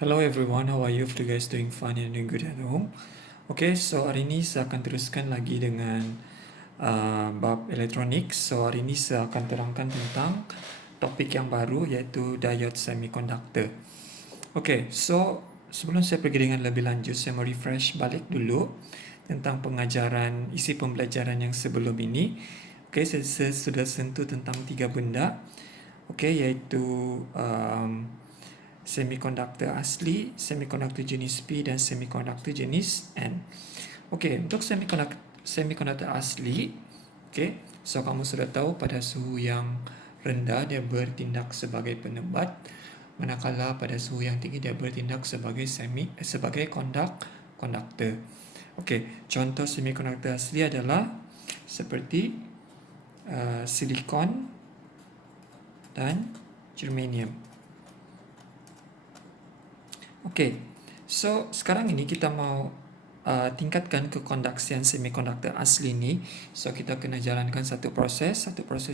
Hello everyone, how are you? If you guys doing fine and doing good at home? Okay, so hari ini saya akan teruskan lagi dengan bab elektronik. So hari ini saya akan terangkan tentang topik yang baru iaitu diode semiconductor. Okay, so sebelum saya pergi dengan lebih lanjut, saya mau refresh balik dulu tentang pengajaran, isi pembelajaran yang sebelum ini. Okay, saya sudah sentuh tentang 3 benda. Okay, iaitu semiconductor asli, semiconductor jenis P dan semiconductor jenis N. Okey, untuk semiconductor asli, okey, so kamu sudah tahu pada suhu yang rendah dia bertindak sebagai penebat, manakala pada suhu yang tinggi dia bertindak sebagai konduktor. Okey, contoh semiconductor asli adalah seperti silikon dan germanium. Okey, so sekarang ini kita mau tingkatkan kekonduksian semikonduktor asli ni. So kita kena jalankan satu proses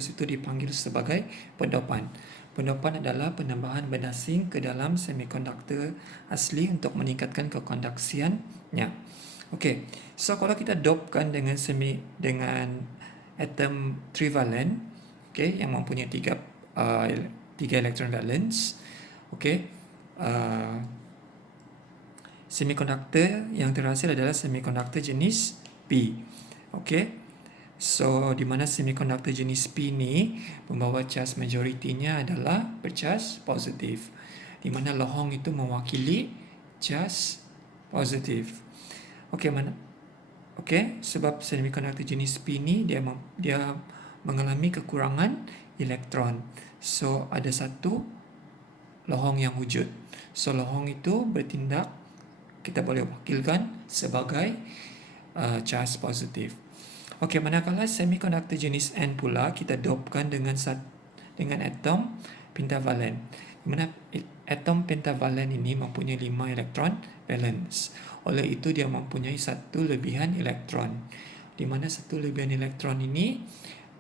itu dipanggil sebagai pendopan. Pendopan adalah penambahan benda asing ke dalam semikonduktor asli untuk meningkatkan kekonduksiannya. Okey, so kalau kita dopkan dengan atom trivalen, okey, yang mempunyai tiga elektron valence, okey, semikonduktor yang terhasil adalah semikonduktor jenis P. Okey. So di mana semikonduktor jenis P ni membawa charge majoritinya adalah bercharge positif. Di mana lohong itu mewakili charge positif. Okey, sebab semikonduktor jenis P ni dia mengalami kekurangan elektron. So ada satu lohong yang wujud. So lohong itu bertindak, kita boleh wakilkan sebagai charge positif. Okey, manakala semikonduktor jenis N pula kita dopkan dengan atom pentavalen. Di mana atom pentavalen ini mempunyai 5 elektron valence. Oleh itu dia mempunyai satu lebihan elektron. Di mana satu lebihan elektron ini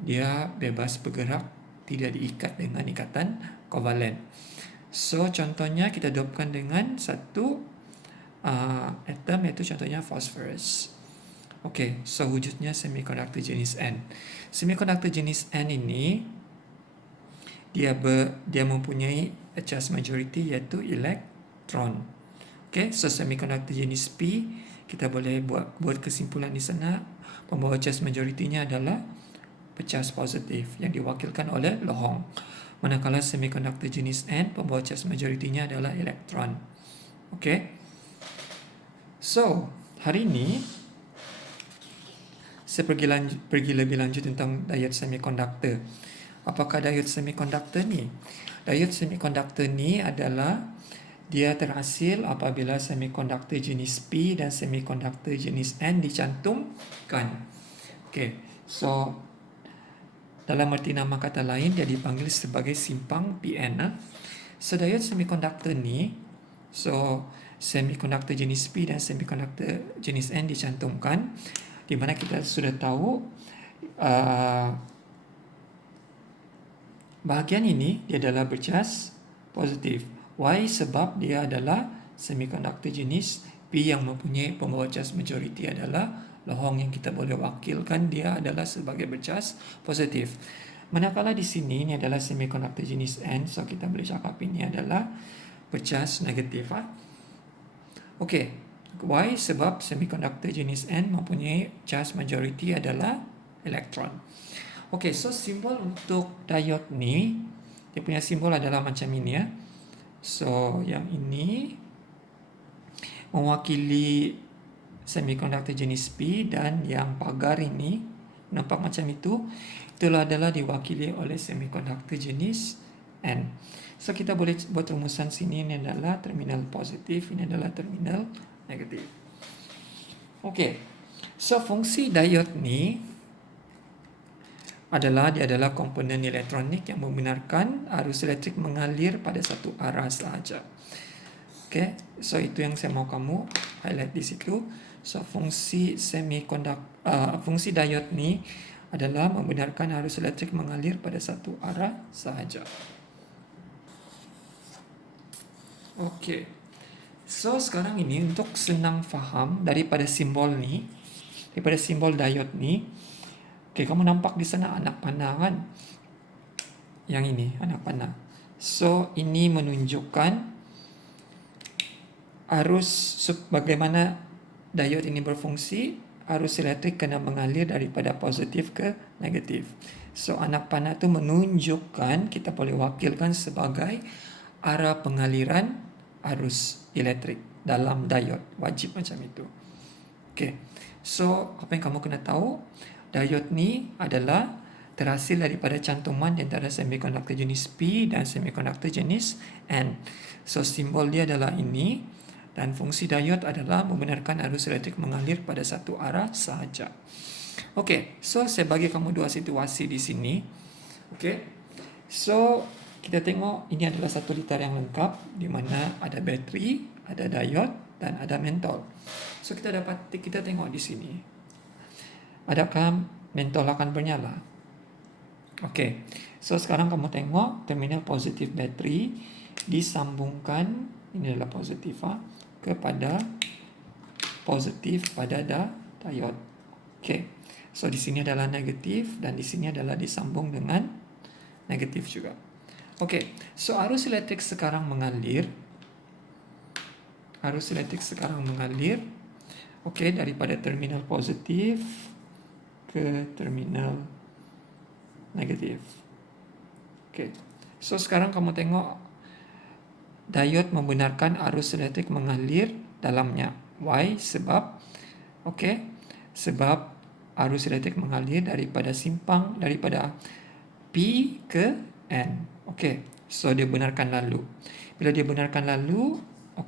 dia bebas bergerak, tidak diikat dengan ikatan kovalen. So contohnya kita dopkan dengan satu atom iaitu contohnya phosphorus. Okey, so wujudnya semikonduktor jenis N. Semikonduktor jenis N ini dia mempunyai charge majority iaitu elektron. Okey, so semikonduktor jenis P kita boleh buat kesimpulan di sana pembawa charge majoritinya adalah charge positif yang diwakilkan oleh lohong. Manakala semikonduktor jenis N pembawa charge majoritinya adalah elektron. Okey. So, hari ini saya pergi lebih lanjut tentang diode semiconductor. Apakah diode semiconductor ni? Diode semiconductor ni adalah dia terhasil apabila semiconductor jenis P dan semiconductor jenis N dicantumkan. Okey. So, dalam arti nama kata lain dia dipanggil sebagai simpang PN. So, diode semiconductor ni, so semikonduktor jenis P dan semikonduktor jenis N dicantumkan, di mana kita sudah tahu bahagian ini dia adalah bercharge positif. Why? Sebab dia adalah semikonduktor jenis P yang mempunyai pembawa charge majority adalah lohong yang kita boleh wakilkan dia adalah sebagai bercharge positif. Manakala di sini ini adalah semikonduktor jenis N, so kita boleh cakap ini adalah bercharge negatif. Okey, why? Sebab semikonduktor jenis N mempunyai charge majority adalah elektron. Okey, so simbol untuk diode ni, dia punya simbol adalah macam ini ya. So yang ini mewakili semikonduktor jenis P dan yang pagar ini nampak macam itu, itulah adalah diwakili oleh semikonduktor jenis N. So kita boleh buat rumusan sini, ini adalah terminal positif, ini adalah terminal negatif. Okey. So fungsi diode ni dia adalah komponen elektronik yang membenarkan arus elektrik mengalir pada satu arah sahaja. Okey. So itu yang saya mau kamu highlight di situ. So fungsi fungsi diode ni adalah membenarkan arus elektrik mengalir pada satu arah sahaja. Okey. So sekarang ini untuk senang faham daripada simbol ni, daripada simbol diode ni, kamu nampak di sana anak panah kan? Yang ini anak panah. So ini menunjukkan arus bagaimana diode ini berfungsi. Arus elektrik kena mengalir daripada positif ke negatif. So anak panah tu menunjukkan, kita boleh wakilkan sebagai arah pengaliran arus elektrik dalam diode. Wajib macam itu. Okay. So apa yang kamu kena tahu, diode ni adalah terhasil daripada cantuman di antara semikonduktor jenis P dan semikonduktor jenis N. So simbol dia adalah ini. Dan fungsi diode adalah membenarkan arus elektrik mengalir pada satu arah sahaja. Okey, so saya bagi kamu dua situasi di sini. Okey. So kita tengok ini adalah satu liter yang lengkap di mana ada bateri, ada diode dan ada mentol. So kita tengok di sini. Adakah mentol akan bernyala? Okey. So sekarang kamu tengok terminal positif bateri disambungkan, ini adalah positif kepada positif pada diode. Okey. So di sini adalah negatif dan di sini adalah disambung dengan negatif juga. Okey. So arus elektrik sekarang mengalir. Okey, daripada terminal positif ke terminal negatif. Okey. So sekarang kamu tengok diode membenarkan arus elektrik mengalir dalamnya. Why? Sebab arus elektrik mengalir daripada P ke N. Okey. So dia benarkan lalu. Bila dia benarkan lalu,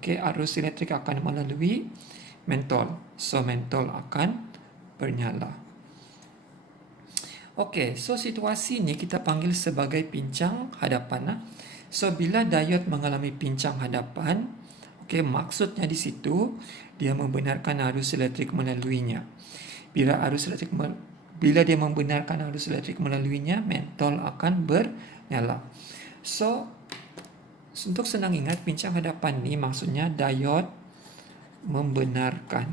arus elektrik akan melalui mentol. So mentol akan bernyala. Okey, so situasi ni kita panggil sebagai pincang hadapan. So bila diode mengalami pincang hadapan, maksudnya di situ dia membenarkan arus elektrik melaluinya. Bila dia membenarkan arus elektrik melaluinya, mentol akan bernyala. So untuk senang ingat, pincang hadapan ni maksudnya diode membenarkan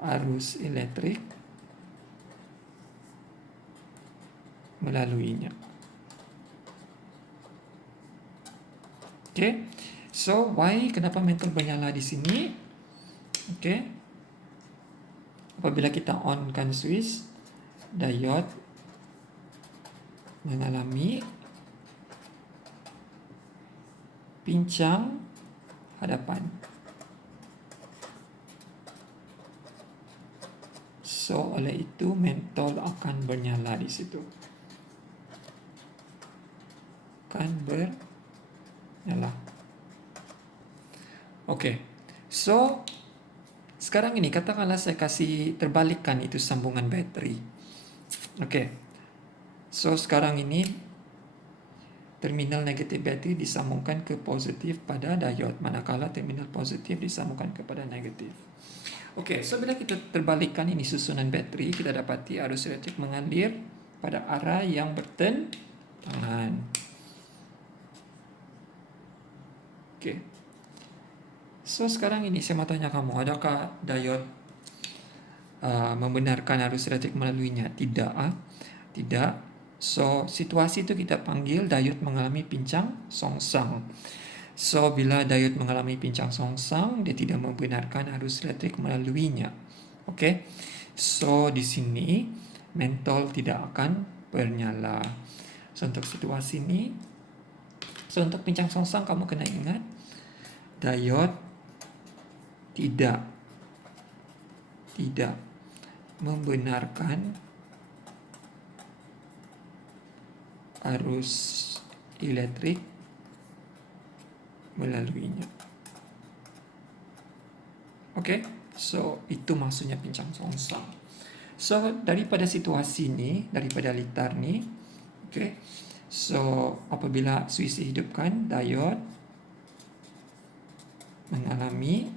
arus elektrik melaluinya. Okay. So why? Kenapa mentol bernyala di sini? Okay. Apabila kita onkan switch, diode mengalami pincang hadapan. So oleh itu mentol akan bernyala di situ. Bernyala. Okey. So sekarang ini katakanlah saya kasih terbalikkan itu sambungan bateri. Okey. So sekarang ini terminal negatif bateri disambungkan ke positif pada diode, manakala terminal positif disambungkan kepada negatif. Okey, so bila kita terbalikkan ini susunan bateri, kita dapati arus elektrik mengalir pada arah yang bertentangan. Okey. So sekarang ini saya mau tanya kamu, adakah diode membenarkan arus elektrik melaluinya? Tidak. Tidak. So situasi itu kita panggil diode mengalami pincang songsang. So bila diode mengalami pincang songsang, dia tidak membenarkan arus elektrik melaluinya. Okey. So di sini mentol tidak akan bernyala. So untuk situasi ini, so untuk pincang songsang kamu kena ingat diode tidak membenarkan arus elektrik melaluinya. Okey, so itu maksudnya pincang songsang. So daripada situasi ni, daripada litar ni, okey, so apabila switch dihidupkan, diode mengalami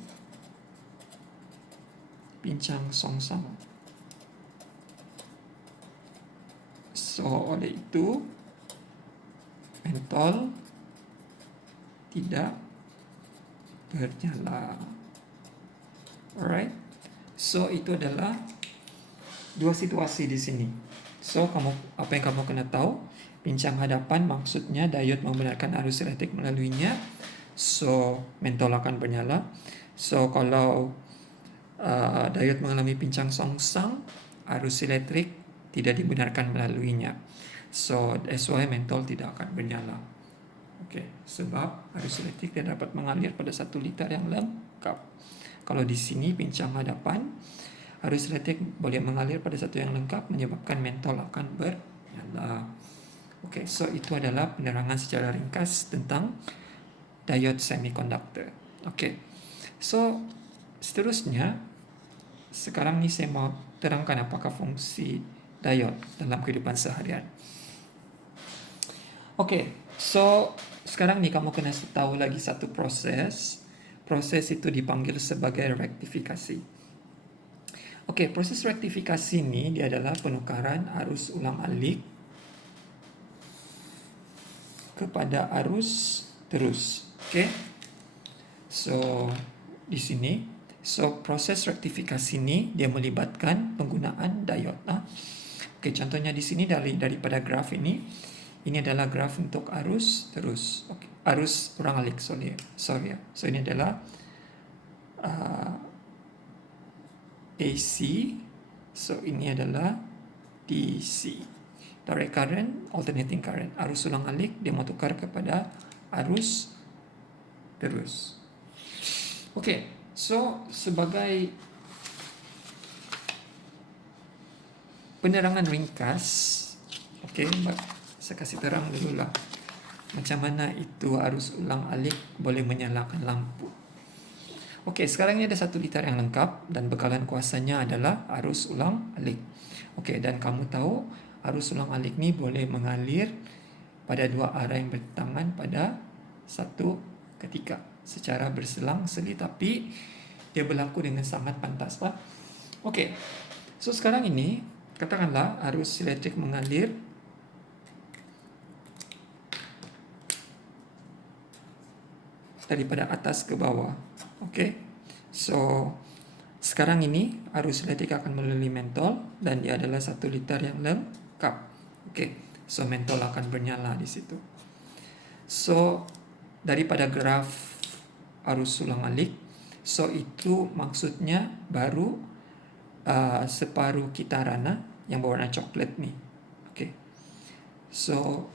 pincang songsang. So oleh itu mentol tidak bernyala. Alright. So itu adalah dua situasi di sini. So apa yang kamu kena tahu? Pincang hadapan maksudnya diode membenarkan arus elektrik melaluinya. So mentol akan bernyala. So kalau diode mengalami pincang songsang, arus elektrik tidak dibenarkan melaluinya. So that's why mentol tidak akan bernyala. Okay, sebab arus elektrik tidak dapat mengalir pada satu liter yang lengkap. Kalau di sini pincang hadapan, arus elektrik boleh mengalir pada satu yang lengkap menyebabkan mentol akan bernyala. Okay, so itu adalah penerangan secara ringkas tentang diode semiconductor. Okay, so seterusnya, sekarang ni saya mau terangkan apakah fungsi diode dalam kehidupan seharian. Okay, so sekarang ni kamu kena tahu lagi satu proses. Proses itu dipanggil sebagai rektifikasi. Okay, proses rektifikasi ni dia adalah penukaran arus ulang-alik kepada arus terus. Okay, so di sini, so proses rektifikasi ini dia melibatkan penggunaan diode. Okay, contohnya di sini daripada graf ini adalah graf untuk arus terus. Okay, arus ulang-alik. Sorry. So ini adalah AC. So ini adalah DC. Direct current, alternating current. Arus ulang-alik dia mau tukar kepada arus terus. Okay, so sebagai penerangan ringkas, okay, saya kasih terang dulu lah macam mana itu arus ulang-alik boleh menyalakan lampu. Okay, sekarang ini ada satu liter yang lengkap dan bekalan kuasanya adalah arus ulang-alik. Okay, dan kamu tahu arus ulang-alik ni boleh mengalir pada dua arah yang bertentangan pada satu ketika secara berselang-seli, tapi dia berlaku dengan sangat pantas lah. Okay, so sekarang ini katakanlah arus elektrik mengalir daripada atas ke bawah. Okay, so sekarang ini arus elektrik akan melalui mentol dan dia adalah 1 liter yang lengkap. Okay, so mentol akan bernyala di situ. So daripada graf arus ulang-alik, so itu maksudnya baru separuh kitaran yang berwarna coklat ni. Okay, so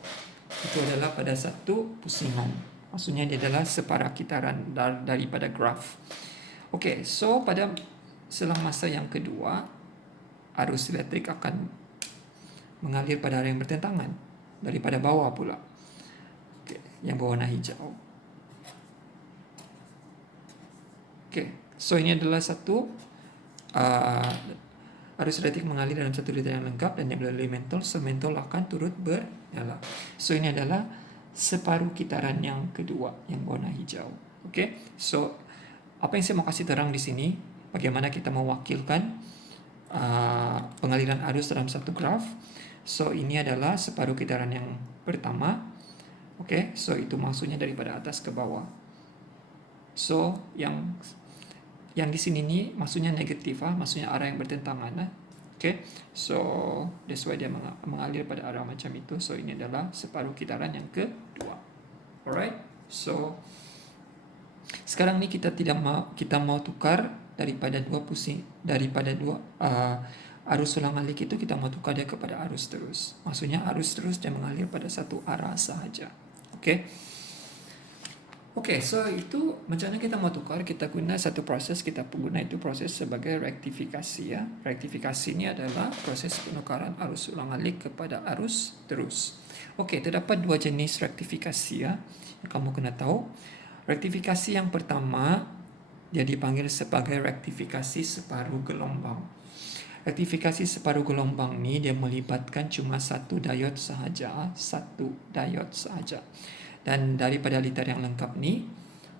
itu adalah pada satu pusingan. Maksudnya dia adalah separuh kitaran daripada graf. Okay, so pada selang masa yang kedua, arus elektrik akan mengalir pada arah yang bertentangan daripada bawah pula. Okay, yang berwarna hijau. Okay, so ini adalah satu arus elektrik mengalir dalam 1 liter yang lengkap dan dia melalui mentol, so mentol akan turut bernyala. So ini adalah separuh kitaran yang kedua yang berwarna hijau. Okay, so apa yang saya mau kasih terang di sini, bagaimana kita mewakilkan pengaliran arus dalam satu graf. So ini adalah separuh kitaran yang pertama. Okay, so itu maksudnya daripada atas ke bawah. So yang di sini ni maksudnya negatif, maksudnya arah yang bertentangan. Okay, so that's why dia mengalir pada arah macam itu. So ini adalah separuh kitaran yang kedua. Alright, so sekarang ni kita mau tukar daripada dua arus ulang-alik itu, kita mau tukar dia kepada arus terus. Maksudnya arus terus dia mengalir pada satu arah sahaja. Okay. Okay, so itu macam mana kita mau tukar, kita guna satu proses, kita guna itu proses sebagai rektifikasi ya. Rektifikasi ini adalah proses penukaran arus ulang-alik kepada arus terus. Okay, terdapat dua jenis rektifikasi ya yang kamu kena tahu. Rektifikasi yang pertama dia dipanggil sebagai rektifikasi separuh gelombang. Rektifikasi separuh gelombang ni dia melibatkan cuma satu diode sahaja, Dan daripada liter yang lengkap ni,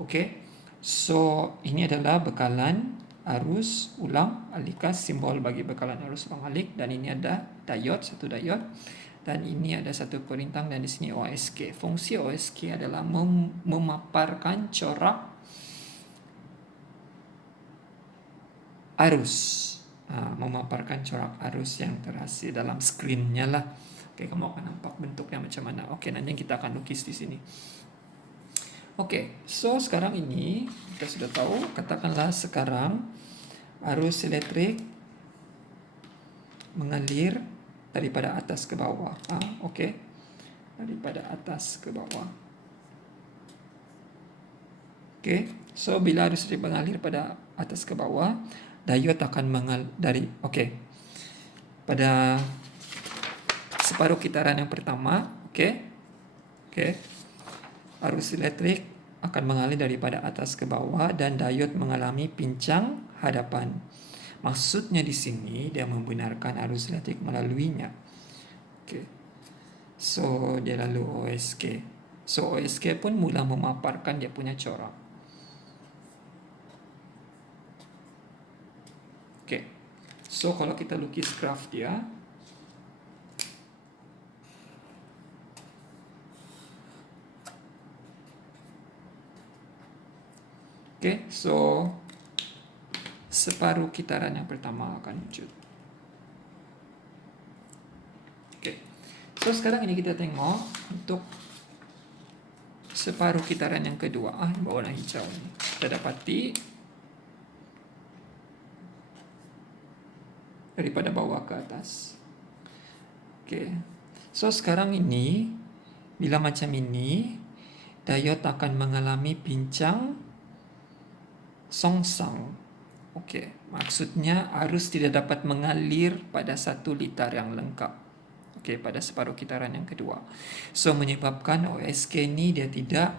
okay, so ini adalah bekalan arus ulang alik, simbol bagi bekalan arus ulang alik, dan ini ada diode, satu diode, dan ini ada satu perintah dan di sini OSK. Fungsi OSK adalah memaparkan corak arus. Memaparkan corak arus yang terhasil dalam screen-nya lah. Oke, kamu akan nampak bentuknya macam mana. Oke, nanti kita akan lukis di sini. Oke, so sekarang ini kita sudah tahu, katakanlah sekarang arus elektrik mengalir daripada atas ke bawah. Oke, daripada atas ke bawah. Oke, so bila arus elektrik mengalir pada atas ke bawah, diode akan pada separuh kitaran yang pertama, arus elektrik akan mengalir daripada atas ke bawah dan diode mengalami pincang hadapan. Maksudnya di sini dia membenarkan arus elektrik melaluinya. So dia lalu OSK. So OSK pun mula memaparkan dia punya corak. So kalau kita lukis graf dia, so separuh kitaran yang pertama akan wujud. So sekarang ini kita tengok untuk separuh kitaran yang kedua. Warna hijau ini kita dapati daripada bawah ke atas. So sekarang ini bila macam ini, diode akan mengalami pincang songsang. Maksudnya arus tidak dapat mengalir pada satu litar yang lengkap. Pada separuh kitaran yang kedua. So menyebabkan OSK ini dia tidak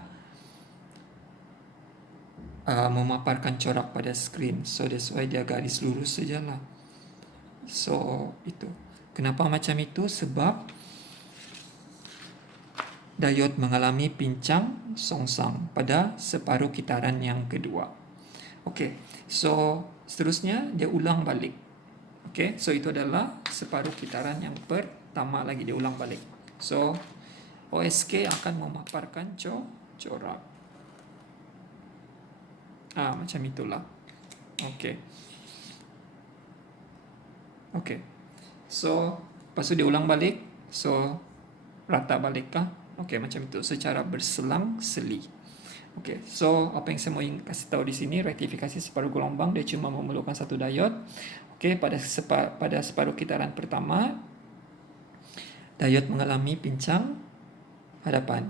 memaparkan corak pada skrin. So that's why dia garis lurus sajalah. So itu. Kenapa macam itu? Sebab diode mengalami pincang songsang pada separuh kitaran yang kedua. So seterusnya dia ulang balik. So itu adalah separuh kitaran yang pertama lagi dia ulang balik. So OSK akan memaparkan corak. Macam itulah. So lepas tu dia ulang balik. So rata balik kah? Macam itu secara berselang-seli. So apa yang saya mau kasih tahu di sini, rektifikasi separuh gelombang dia cuma memerlukan satu diode. Pada separuh kitaran pertama, diode mengalami pincang hadapan.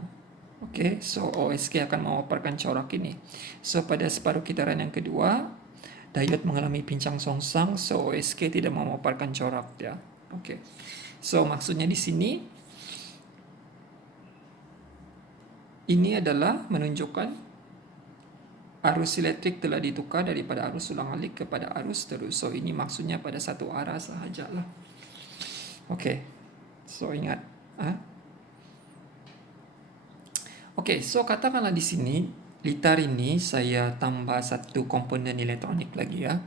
So OSK akan memaparkan corak ini. So pada separuh kitaran yang kedua, diode mengalami pincang songsang. So OSK tidak memaparkan corak dia. So maksudnya di sini ini adalah menunjukkan arus elektrik telah ditukar daripada arus ulang-alik kepada arus terus. So ini maksudnya pada satu arah sahajalah. So ingat. So katakanlah di sini litar ini saya tambah satu komponen elektronik lagi ya.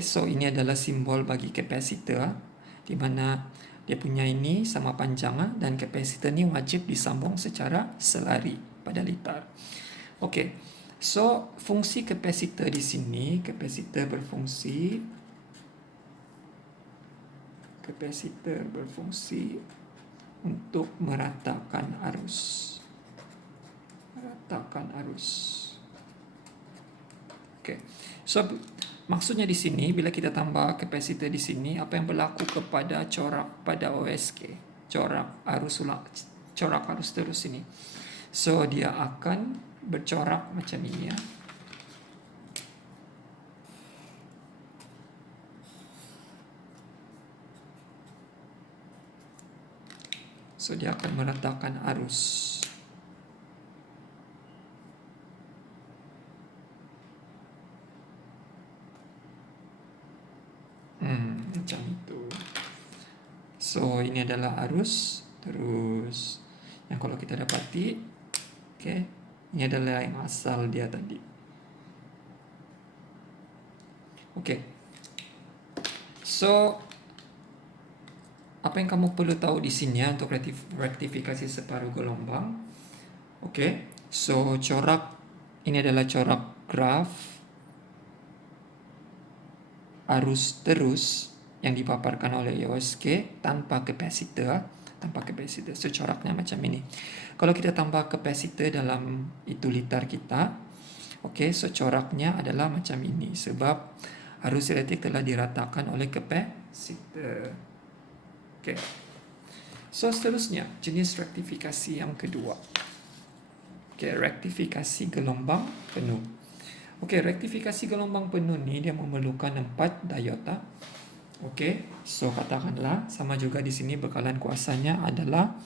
So ini adalah simbol bagi kapasitor, di mana dia punya ini sama panjang dan kapasitor ni wajib disambung secara selari pada litar. So fungsi kapasitor di sini, kapasitor berfungsi untuk meratakan arus. So maksudnya di sini bila kita tambah kapasitor di sini, apa yang berlaku kepada corak pada OSK, corak arus terus ini. So dia akan bercorak macam ini ya. So dia akan meratakan arus. Macam itu. So ini adalah arus terus yang kalau kita dapati, ini adalah yang asal dia tadi. So apa yang kamu perlu tahu di sini untuk rektifikasi separuh gelombang. Oke, so corak ini adalah corak graf arus terus yang dipaparkan oleh OSK tanpa kapasitor. So coraknya macam ini. Kalau kita tambah kapasitor dalam itu litar kita, oke, so coraknya adalah macam ini sebab arus elektrik telah diratakan oleh kapasitor. Oke. So seterusnya jenis rektifikasi yang kedua. Oke, rektifikasi gelombang penuh. Oke, rektifikasi gelombang penuh ni dia memerlukan 4 diode. Oke, so katakanlah sama juga di sini bekalan kuasanya adalah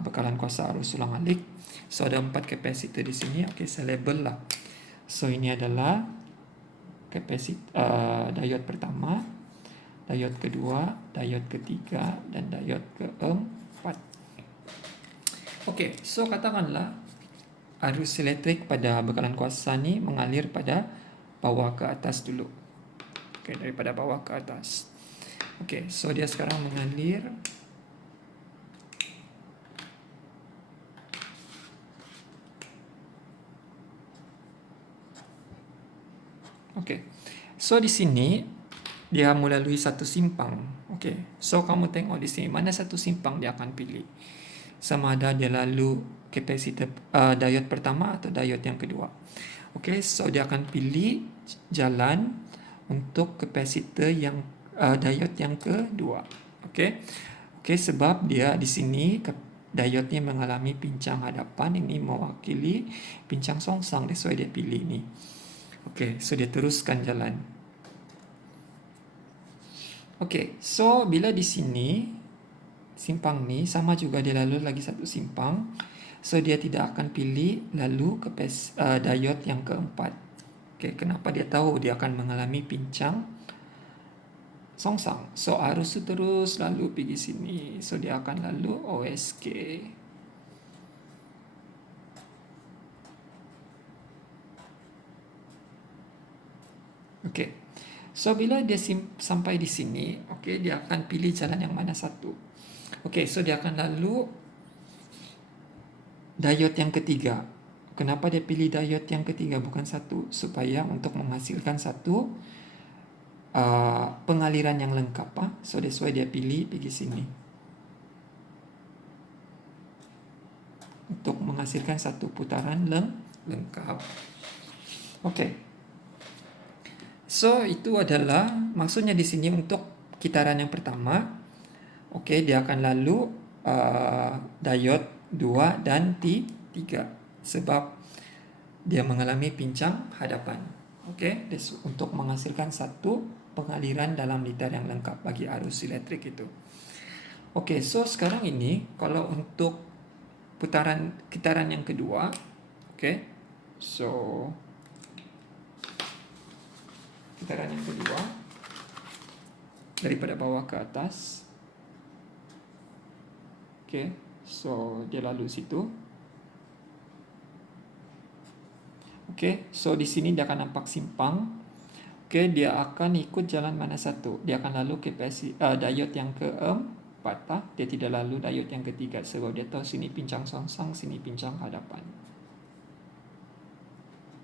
bekalan kuasa arus ulang alik. So ada 4 kapasitor di sini. Oke, saya label lah. So ini adalah diode pertama, diode kedua, diode ketiga, dan diode keempat. Oke, so katakanlah arus elektrik pada bekalan kuasa ni mengalir pada bawah ke atas dulu. Oke, daripada bawah ke atas. Oke, so dia sekarang mengalir. Oke, so di sini dia melalui satu simpang. Oke, so kamu tengok di sini mana satu simpang dia akan pilih. Sama ada dia lalu kapasitor diode pertama atau diode yang kedua. Oke, so dia akan pilih jalan untuk kapasitor yang diode yang kedua. Oke. Oke, sebab dia di sini diode-nya mengalami pincang hadapan, ini mewakili pincang songsang, that's why dia pilih ni. Oke, so dia teruskan jalan. Oke, so bila di sini simpang ni sama juga dia lalu lagi satu simpang, so dia tidak akan pilih lalu diode yang keempat. Oke, kenapa dia tahu dia akan mengalami pincang songsang? So arus itu terus lalu pergi sini, so dia akan lalu OSK. Oke, so bila dia sampai di sini, oke, dia akan pilih jalan yang mana satu. Oke, so dia akan lalu diode yang ketiga. Kenapa dia pilih diode yang ketiga bukan satu? Supaya untuk menghasilkan satu pengaliran yang lengkap. So that's why dia pilih pergi sini. Untuk menghasilkan satu putaran lengkap. Oke. So itu adalah maksudnya di sini untuk kitaran yang pertama. Oke, dia akan lalu diode 2 dan 3 sebab dia mengalami pincang hadapan. Oke, untuk menghasilkan satu pengaliran dalam litar yang lengkap bagi arus elektrik itu. Oke, so sekarang ini kalau untuk kitaran yang kedua, oke, so kitaran yang kedua daripada bawah ke atas. Oke, so dia lalu situ. Oke, so di sini dia akan nampak simpang. Oke, dia akan ikut jalan mana satu. Dia akan lalu diode yang keempat. Dia tidak lalu diode yang ketiga sebab dia tahu sini pincang songsang, sini pincang hadapan.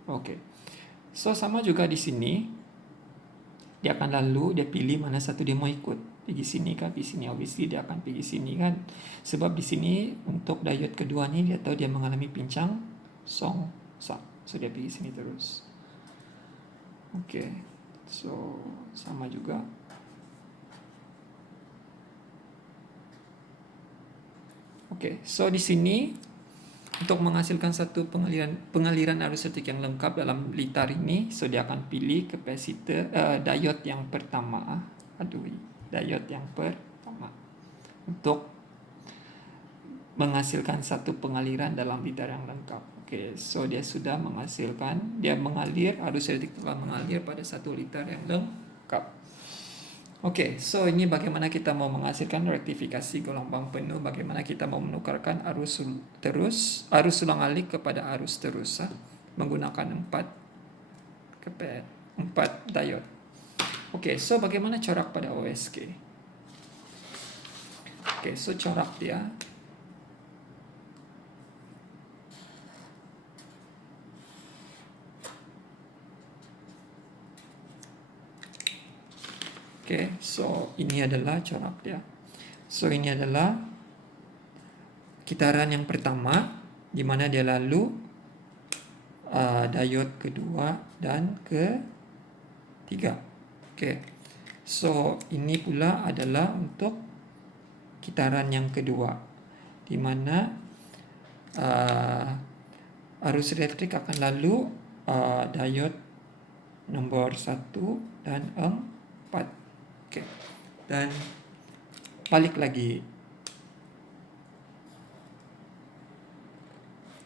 Oke, so sama juga di sini. Dia akan lalu, dia pilih mana satu dia mau ikut. Pergi sini kan, pergi sini. Obviously dia akan pergi sini kan. Sebab di sini untuk diode kedua ni dia tahu dia mengalami pincang songsang. So dia pergi sini terus. Oke, so sama juga. Oke, so di sini untuk menghasilkan satu pengaliran arus elektrik yang lengkap dalam litar ini, so dia akan pilih kapasitor diode yang pertama. Diode yang pertama untuk menghasilkan satu pengaliran dalam litar yang lengkap. Oke, so dia sudah menghasilkan, dia mengalir, arus elektrik telah mengalir pada satu litar yang lengkap. Oke, so ini bagaimana kita mau menghasilkan rektifikasi gelombang penuh, bagaimana kita mau menukarkan arus ulang alik kepada arus terus menggunakan 4 diode. Oke, so bagaimana corak pada OSK? Okay, so corak dia. Okay, so ini adalah corak dia. So ini adalah kitaran yang pertama, di mana dia lalu diode kedua dan ketiga. Okay, so ini pula adalah untuk kitaran yang kedua, di mana arus elektrik akan lalu diode nombor 1 dan 4. Okay, dan balik lagi.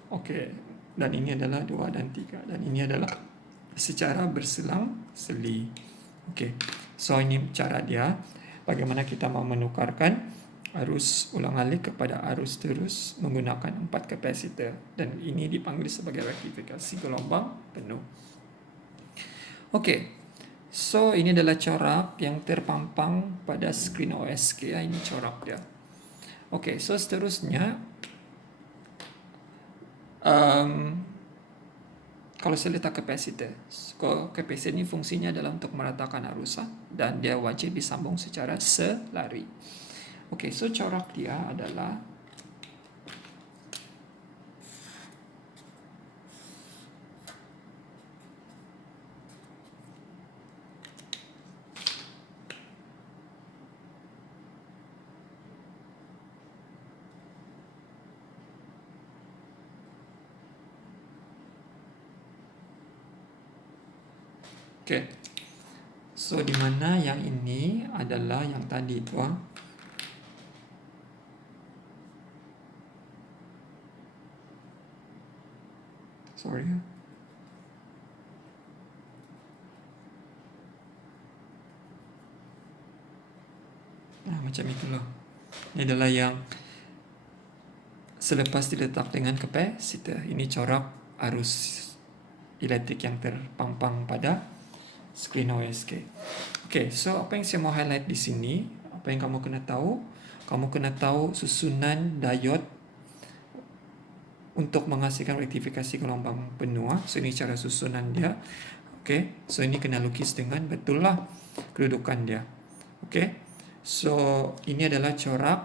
Okey, dan ini adalah 2 dan 3, dan ini adalah secara berselang-seli. Okey, so ini cara dia bagaimana kita mau menukarkan arus ulang-alik kepada arus terus menggunakan 4 kapasitor, dan ini dipanggil sebagai rektifikasi gelombang penuh. Okey, so ini adalah corak yang terpampang pada skrin OSK. Ini corak dia. Okey, so seterusnya kalau saya letak kapasitor, kapasitor ini fungsinya adalah untuk meratakan arus dan dia wajib disambung secara selari. Okey, so corak dia adalah okey. So di mana yang ini adalah yang tadi tu sorry. Macam itulah. Ini adalah yang selepas diletak dengan kapasitor. Ini corak arus elektrik yang terpampang pada skrin OSK. Okay, so apa yang saya mau highlight di sini, apa yang kamu kena tahu? Kamu kena tahu susunan diode untuk menghasilkan rektifikasi gelombang penuh. So ini cara susunan dia. Okay, so ini kena lukis dengan betul lah kedudukan dia. Okay, so ini adalah corak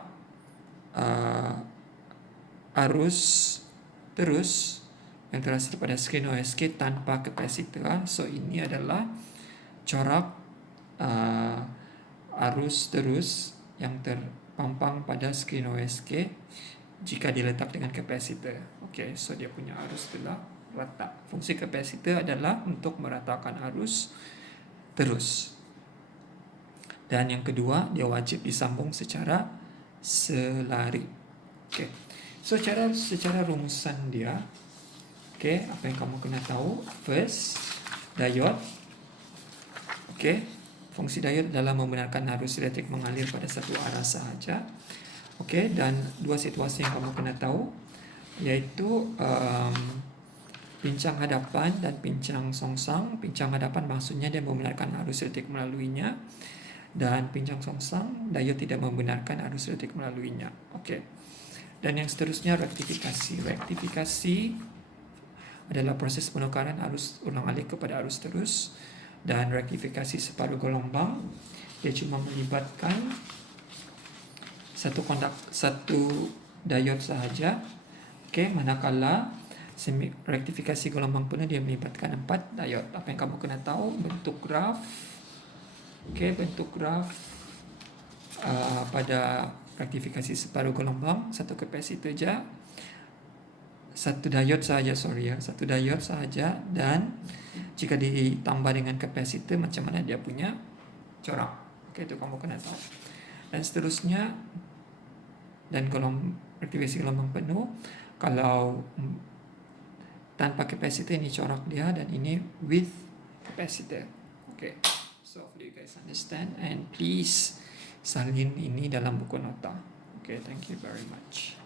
arus terus yang terhasil pada skrin OSK tanpa kapasitor. So ini adalah corak arus terus yang terpampang pada skrin OSK jika diletak dengan kapasitor. Okey, so dia punya arus telah rata. Fungsi kapasitor adalah untuk meratakan arus terus. Dan yang kedua, dia wajib disambung secara selari. Okey. So secara rumusan dia, okey, apa yang kamu kena tahu? First, diode. Okey, fungsi diode adalah membenarkan arus elektrik mengalir pada satu arah sahaja. Okey, dan dua situasi yang kamu kena tahu iaitu pincang hadapan dan pincang songsang. Pincang hadapan maksudnya dia membenarkan arus elektrik melaluinya, dan pincang songsang diode tidak membenarkan arus elektrik melaluinya. Okey. Dan yang seterusnya rektifikasi. Rektifikasi adalah proses penukaran arus ulang-alik kepada arus terus, dan rektifikasi separuh gelombang dia cuma melibatkan satu diode sahaja. Okey, manakala rektifikasi gelombang penuh dia melibatkan 4 diode. Apa yang kamu kena tahu? Bentuk graf. Okey, bentuk graf pada rektifikasi separuh gelombang, satu kapasitor saja, satu diode sahaja, dan jika ditambah dengan kapasitor macam mana dia punya corak. Okey, itu kamu kena tahu. Dan seterusnya, dan rektifikasi gelombang penuh, kalau tanpa kapasitor ini corak dia, dan ini with kapasitor. Okay, so hopefully you guys understand, and please salin ini dalam buku nota. Okay, thank you very much.